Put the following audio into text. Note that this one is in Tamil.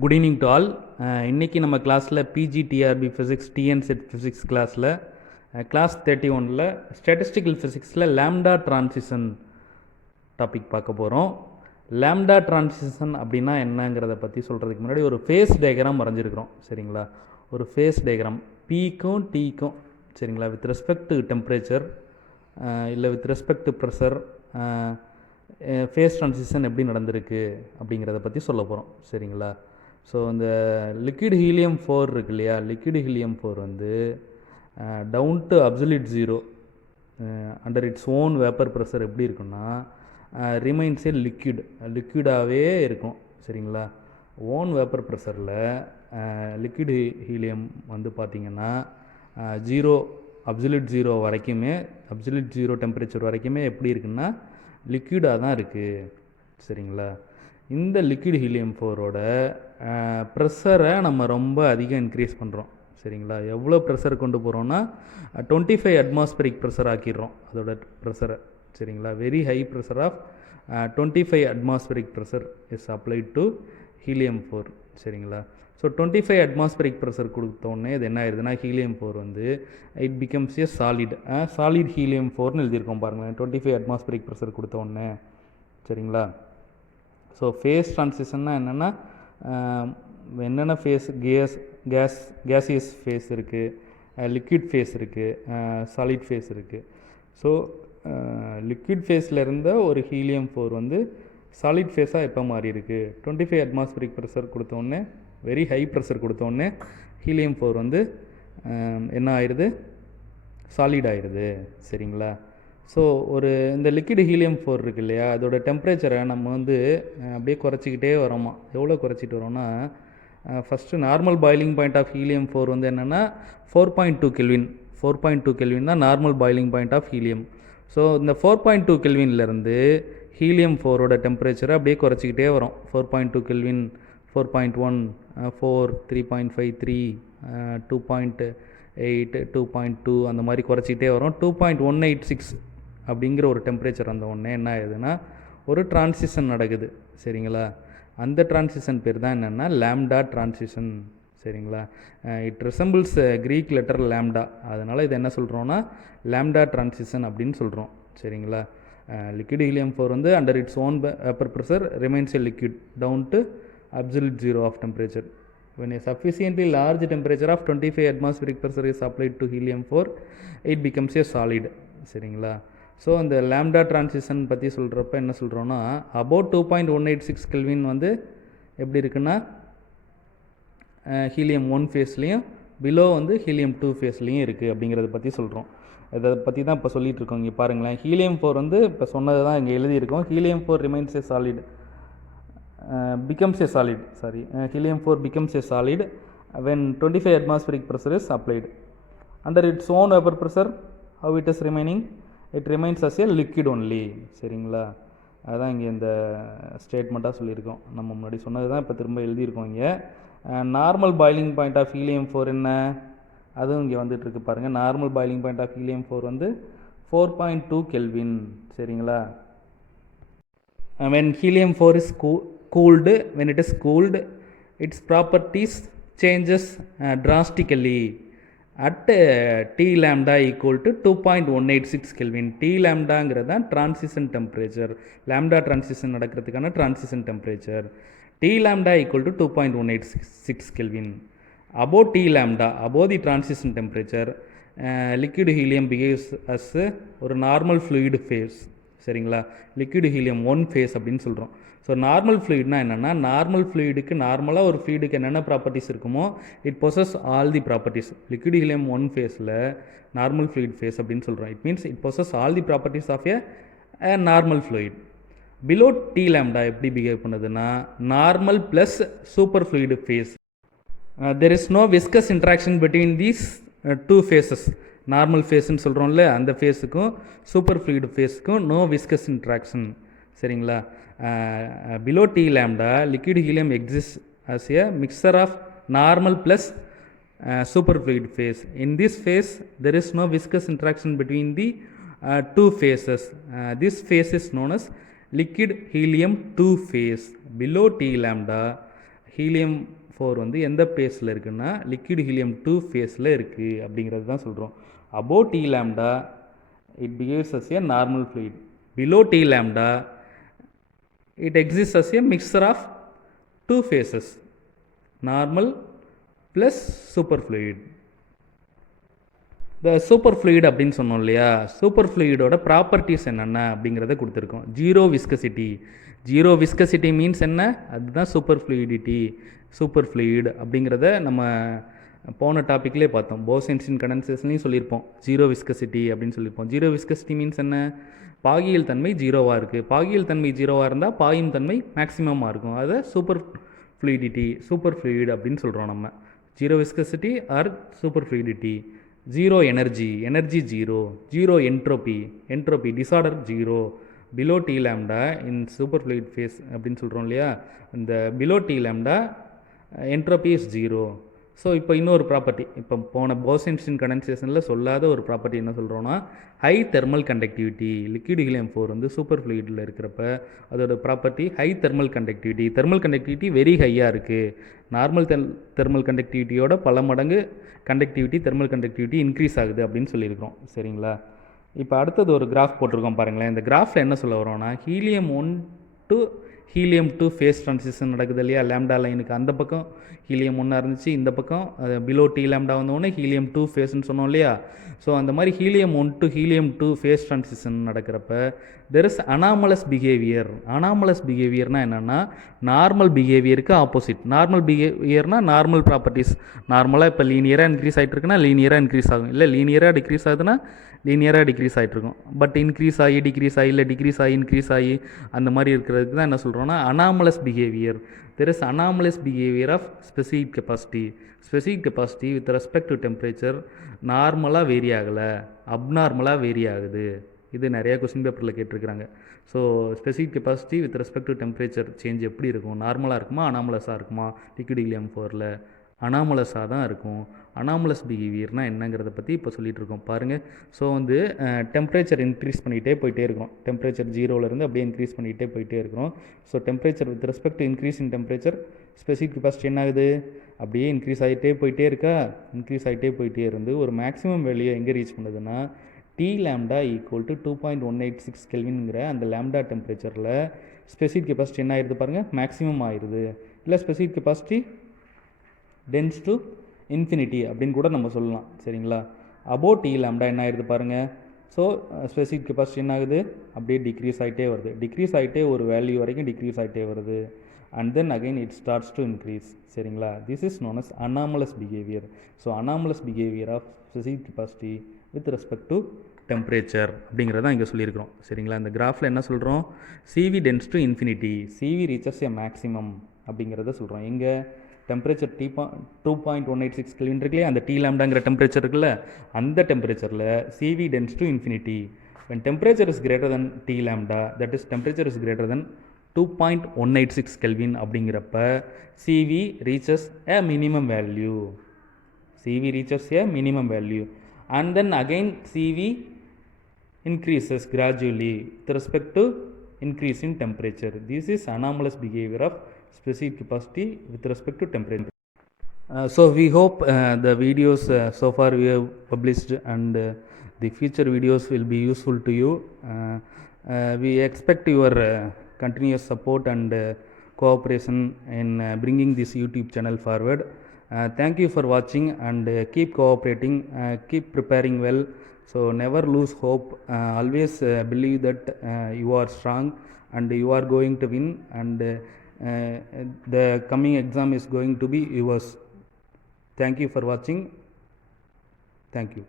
Good evening to all. இன்றைக்கி நம்ம கிளாஸில் பிஜிடிஆர்பி ஃபிசிக்ஸ் டிஎன்செட் ஃபிசிக்ஸ் கிளாஸில் கிளாஸ் 31ல் ஸ்டாட்டிஸ்டிக்கல் ஃபிசிக்ஸில் லேம்டா டிரான்சிஷன் டாபிக் பார்க்க போகிறோம். லேம்டா டிரான்சிஷன் அப்படின்னா என்னங்கிறத பற்றி சொல்கிறதுக்கு முன்னாடி ஒரு ஃபேஸ் டயக்ராம் வரைஞ்சிருக்கிறோம். சரிங்களா, ஒரு ஃபேஸ் டயக்ராம் பிக்கும் டிக்கும், சரிங்களா, வித் ரெஸ்பெக்ட் டு டெம்பரேச்சர் இல்லை with respect to pressure phase transition எப்படி நடந்திருக்கு அப்படிங்கிறத பற்றி சொல்ல போகிறோம். சரிங்களா, ஸோ இந்த லிக்விட் ஹீலியம் 4 இருக்கு இல்லையா, லிக்விட் ஹீலியம் 4 வந்து down to absolute zero under its own vapour pressure எப்படி இருக்குன்னா ரிமைன்ஸே லிக்விடாகவே இருக்கும். சரிங்களா, ஓன் வேப்பர் ப்ரெஷரில் லிக்விட் ஹீலியம் வந்து பார்த்திங்கன்னா ஜீரோ அப்சல்யூட் ஜீரோ வரைக்குமே, அப்சல்யூட் ஜீரோ டெம்பரேச்சர் வரைக்குமே எப்படி இருக்குன்னா லிக்விடாக தான் இருக்குது. சரிங்களா, இந்த லிக்விட் ஹீலியம் 4ஓட ப்ரெஷரை நம்ம ரொம்ப அதிகம் இன்க்ரீஸ் பண்ணுறோம். சரிங்களா, எவ்வளோ ப்ரெஷர் கொண்டு போகிறோன்னா 25 அட்மாஸ்பரிக் ப்ரெஷர் ஆக்கிடுறோம் அதோட ப்ரெஷரை. சரிங்களா, very high pressure of 25 atmospheric pressure is applied to helium 4. சரிங்களா, ஸோ 25 அட்மாஸ்பரிக் ப்ரெஷர் கொடுத்தோடனே இது என்ன ஆயிடுதுன்னா ஹீலியம் 4 வந்து it becomes a solid helium 4னு எழுதியிருக்கோம் பாருங்களேன், 25 அட்மாஸ்பரிக் ப்ரெஷர் கொடுத்தோடனே. சரிங்களா, ஸோ ஃபேஸ் ட்ரான்சிஷன்னா என்னென்னா என்னென்ன ஃபேஸ் கேஸியஸ் ஃபேஸ் இருக்குது, லிக்விட் ஃபேஸ் இருக்குது, சாலிட் ஃபேஸ் இருக்குது. ஸோ லிக்விட் ஃபேஸில் இருந்த ஒரு ஹீலியம் 4 வந்து சாலிட் ஃபேஸாக எப்போ மாறி இருக்குது, 25 அட்மாஸ்பரிக் ப்ரெஷர் கொடுத்தோடனே, வெரி ஹை ப்ரெஷர் கொடுத்தோடனே ஹீலியம் 4 வந்து என்ன ஆயிடுது, சாலிட் ஆயிடுது. சரிங்களா, ஸோ ஒரு இந்த லிக்விட் ஹீலியம் 4 இருக்கு இல்லையா, அதோட டெம்பரேச்சரை நம்ம வந்து அப்படியே குறைச்சிக்கிட்டே வரோமா. எவ்வளோ குறைச்சிட்டு வரோன்னா first normal boiling point of helium 4 வந்து என்னென்னா 4.2 கெல்வின். 4.2 கெல்வின் தான் normal boiling point of helium. So இந்த 4.2 கெல்வின்லேருந்து ஹீலியம் 4ஓட டெம்பரேச்சரை அப்படியே குறைச்சிக்கிட்டே வரும். 4.2 கெல்வின், 4.1, 4, 3.53, 2.8, 2.2 அந்த மாதிரி குறைச்சிக்கிட்டே வரும். 2.186 அப்படிங்கிற ஒரு டெம்பரேச்சர் வந்த உடனே என்ன ஆகுதுன்னா ஒரு டிரான்சிஷன் நடக்குது. சரிங்களா, அந்த டிரான்சிஷன் பேர் தான் என்னென்னா லேம்டா டிரான்சிஷன். சரிங்களா, it resembles Greek letter lambda, அதனால் இது என்ன சொல்கிறோன்னா லேம்டா டிரான்சிஷன் அப்படின்னு சொல்கிறோம். சரிங்களா, லிக்விட் ஹீலியம் 4 வந்து under its own vapour pressure remains a liquid down to absolute zero of temperature. When a sufficiently large temperature of 25 atmospheric pressure is applied to helium 4, it becomes a solid. சரிங்களா, ஸோ அந்த லேம்டா டிரான்சிஷன் பற்றி சொல்கிறப்ப என்ன சொல்கிறோன்னா அபவுட் 2.186 கெல்வின் வந்து எப்படி இருக்குன்னா ஹீலியம் 1 ஃபேஸ்லேயும் பிலோ வந்து ஹீலியம் 2 ஃபேஸ்லேயும் இருக்குது அப்படிங்கிறத பற்றி சொல்கிறோம். இதை பற்றி தான் இப்போ சொல்லிகிட்டு இருக்கோம். இங்கே பாருங்களேன், ஹீலியம் 4 வந்து இப்போ சொன்னது தான் இங்கே எழுதியிருக்கோம். Helium 4 remains A solid becomes a solid, helium 4 becomes a solid when 25 atmospheric pressure is applied. Under its own vapor pressure, how it is remaining? It remains as a liquid only. சரிங்களா, அதுதான் இங்கே இந்த ஸ்டேட்மெண்ட்டாக சொல்லியிருக்கோம். நம்ம முன்னாடி சொன்னது தான் இப்போ திரும்ப எழுதியிருக்கோம். இங்கே normal boiling point of helium 4 என்ன, அதுவும் இங்கே வந்துட்டுருக்கு பாருங்கள். Normal boiling point of helium 4 வந்து 4.2 கெல்வின். சரிங்களா, when helium 4 is cooled, when it is cooled, its properties changes drastically at T lambda equal to 2.186 Kelvin. T lambdaங்கிறது தான் transition temperature. lambda transition நடக்கிறதுக்கான transition temperature. T lambda equal to 2.186 Kelvin. Above T lambda, above the transition temperature, liquid helium behaves as ஒரு normal fluid phase. சரிங்களா, லிக்விட் ஹீலியம் 1 ஃபேஸ் அப்படின்னு சொல்கிறோம். ஸோ நார்மல் ஃப்ளூயிட்னா என்னென்னா, நார்மல் ஃப்ளூயிடுக்கு நார்மலாக ஒரு ஃப்ளூயிடுக்கு என்னென்ன ப்ராப்பர்ட்டிஸ் இருக்குமோ it possess all the properties. Liquid helium 1 ஃபேஸில் நார்மல் ஃப்ளூயிட் ஃபேஸ் அப்படின்னு சொல்கிறோம். It means it possess all the properties of a normal fluid. Below T lambda எப்படி பிஹேவ் பண்ணுதுன்னா normal plus super fluid phase. There is no viscous interaction between these 2 phases. Normal ஃபேஸ்ன்னு சொல்கிறோம்ல, அந்த ஃபேஸுக்கும் சூப்பர் ஃப்ளூயிட் ஃபேஸுக்கும் நோ விஸ்கஸ் இன்ட்ராக்ஷன். சரிங்களா, below T lambda liquid helium exist as a mixture of normal plus superfluid phase. In this phase there is no viscous interaction between the two phases. This phase is known as liquid helium 2 phase. Below T lambda helium 4 வந்து எந்த ஃபேஸில் இருக்குன்னா லிக்விட் ஹீலியம் 2 ஃபேஸில் இருக்குது அப்படிங்கிறது தான் சொல்கிறோம். above T lambda it behaves as a normal fluid. Below T lambda it exists as a mixture of two phases, normal plus superfluid. இந்த சூப்பர் ஃப்ளூயிட் அப்படின்னு சொன்னோம் இல்லையா, சூப்பர் ஃப்ளூயிடோட ப்ராப்பர்ட்டிஸ் என்னென்ன அப்படிங்கிறத கொடுத்துருக்கோம். ஜீரோ விஸ்கசிட்டி மீன்ஸ் என்ன, அதுதான் சூப்பர் ஃப்ளூயிடிட்டி. சூப்பர் ஃப்ளூயிட் அப்படிங்கிறத நம்ம போன டாப்பிக்லேயே பார்த்தோம். போசன்ஸின் கண்டென்சேஷன்லையும் சொல்லியிருப்போம் ஜீரோ விஸ்கசிட்டி அப்படின்னு சொல்லியிருப்போம். ஜீரோ விஸ்கசிட்டி மீன்ஸ் என்ன, பாகியல் தன்மை ஜீரோவாக இருக்குது. பாகியல் தன்மை ஜீரோவாக இருந்தால் பாயும் தன்மை மேக்ஸிமமாக இருக்கும். அதை சூப்பர் ஃப்ளூயிட் அப்படின்னு சொல்கிறோம் நம்ம. Zero viscosity or super fluidity. Zero energy zero entropy disorder zero. Below T lambda in super fluid phase அப்படின்னு சொல்கிறோம் இல்லையா, இந்த below T lambda entropy is zero. So இப்போ இன்னொரு ப்ராப்பர்ட்டி, இப்போ போன போசன்ஸின் கண்டென்சேஷனில் சொல்லாத ஒரு ப்ராப்பர்ட்டி என்ன சொல்கிறோன்னா high thermal conductivity. Liquid helium 4 வந்து சூப்பர் ஃப்ளூயிடில் இருக்கிறப்ப அதோட property high thermal conductivity. Thermal conductivity very ஹையாக இருக்குது. நார்மல் தெர்மல் கண்டக்டிவிட்டியோட பல மடங்கு தெர்மல் கண்டக்டிவிட்டி இன்க்ரீஸ் ஆகுது அப்படின்னு சொல்லியிருக்கிறோம். சரிங்களா, இப்போ அடுத்தது ஒரு கிராஃப் போட்டிருக்கோம் பாருங்களேன். இந்த கிராஃபில் என்ன சொல்ல வரோம்னா helium 1 to helium 2 phase transition நடக்குது இல்லையா, லேம்டா லைனுக்கு அந்த பக்கம் ஹீலியம் 1 இருந்துச்சு, இந்த பக்கம் பிலோ டி லேம்டா வந்தோடனே ஹீலியம் 2 ஃபேஸ்ன்னு சொன்னோம் இல்லையா. ஸோ அந்த மாதிரி helium 1 to helium 2 phase transition நடக்கிறப்ப தெர் இஸ் அனாமலஸ் பிஹேவியர்னால் என்னென்னா நார்மல் பிஹேவியருக்கு ஆப்போசிட். நார்மல் பிஹேவியர்னால் நார்மல் ப்ராப்பர்ட்டிஸ். நார்மலாக இப்போ லீனியராக இன்க்ரீஸ் ஆகிட்டு இருக்குன்னா லீனியராக இன்க்ரீஸ் ஆகும், இல்லை லீனியராக டிக்ரீஸ் ஆகுதுன்னா லீனியராக டிக்ரீஸ் ஆகிட்ருக்கும். பட் இன்க்ரீஸ் ஆகி டிக்ரீஸ் ஆகி இல்லை டிக்ரீஸ் ஆகி இன்க்ரீஸ் ஆகி அந்த மாதிரி இருக்கிறதுக்கு தான் என்ன சொல்கிறோன்னா anomalous behaviour. There is anomalous behaviour of specific capacity with respect to temperature நார்மலாக வேரி ஆகலை, அப்நார்மலாக வேரி ஆகுது. இது நிறையா கொஸ்டின் பேப்பரில் கேட்டிருக்கிறாங்க. So specific capacity with respect to temperature change எப்படி இருக்கும், நார்மலாக இருக்குமா அனாமலஸாக இருக்குமா? லிக்விட் ஹீலியம் 4ல் அனாமலஸாக தான் இருக்கும். அனாமலஸ் பிஹேவியர்னால் என்னங்கிறத பற்றி இப்போ சொல்லிகிட்டு இருக்கோம் பாருங்கள். ஸோ வந்து டெம்பரேச்சர் இன்க்ரீஸ் பண்ணிகிட்டே போயிட்டே இருக்கிறோம். டெம்பரேச்சர் ஜீரோலேருந்து அப்படியே இன்க்ரீஸ் பண்ணிகிட்டே போயிட்டே இருக்கிறோம். So temperature with respect to increase in temperature specific capacity என்ன ஆகுது, அப்படியே இன்க்ரீஸ் ஆகிட்டே போயிட்டே இருந்து ஒரு மேக்ஸிமம் வேல்யூ எங்கே ரீச் பண்ணுதுன்னா T lambda equal to 2.186 கெல்வின்ங்கிற அந்த லேம்டா டெம்பரேச்சரில் ஸ்பெசிஃபிக் கெப்பாசிட்டி என்ன ஆயிடுது பாருங்கள், மேக்ஸிமம் ஆயிடுது. இல்லை specific capacity tense to infinity அப்படின்னு கூட நம்ம சொல்லலாம். சரிங்களா, அபோவ் T lambda என்ன ஆயிடுது பாருங்கள். ஸோ ஸ்பெசிஃபிக் கெப்பாசிட்டி என்ன ஆகுது, அப்படியே டிக்ரீஸ் ஆகிட்டே ஒரு வேல்யூ வரைக்கும் டிக்ரீஸ் ஆகிட்டே வருது. And then again it starts to increase. சரிங்களா, this is known as anomalous behaviour. So anomalous behaviour of specific capacity with respect to temperature அப்படிங்கிறத இங்கே சொல்லியிருக்கிறோம். சரிங்களா, இந்த கிராஃபில் என்ன சொல்கிறோம், CV tends to infinity, CV reaches a maximum அப்படிங்கிறத சொல்கிறோம். எங்கே டெம்பரேச்சர் 2.186 கெல்வின் இருக்குல்லையே, அந்த T லாம்டாங்கிற டெம்பரேச்சர் இருக்குல்ல, அந்த டெம்பரேச்சரில் CV tends to infinity. when temperature is greater than T lambda, that is temperature is greater than 2.186 Kelvin அப்படிங்கிறப்ப CV reaches a minimum value. And then again CV increases gradually with respect to increase in temperature. This is anomalous behavior of specific capacity with respect to temperature. So we hope the videos so far we have published and the future videos will be useful to you. We expect your continuous support and cooperation in bringing this YouTube channel forward. Thank you for watching and keep cooperating, keep preparing well. So never lose hope, always believe that you are strong and you are going to win, and the coming exam is going to be yours. Thank you for watching. Thank you.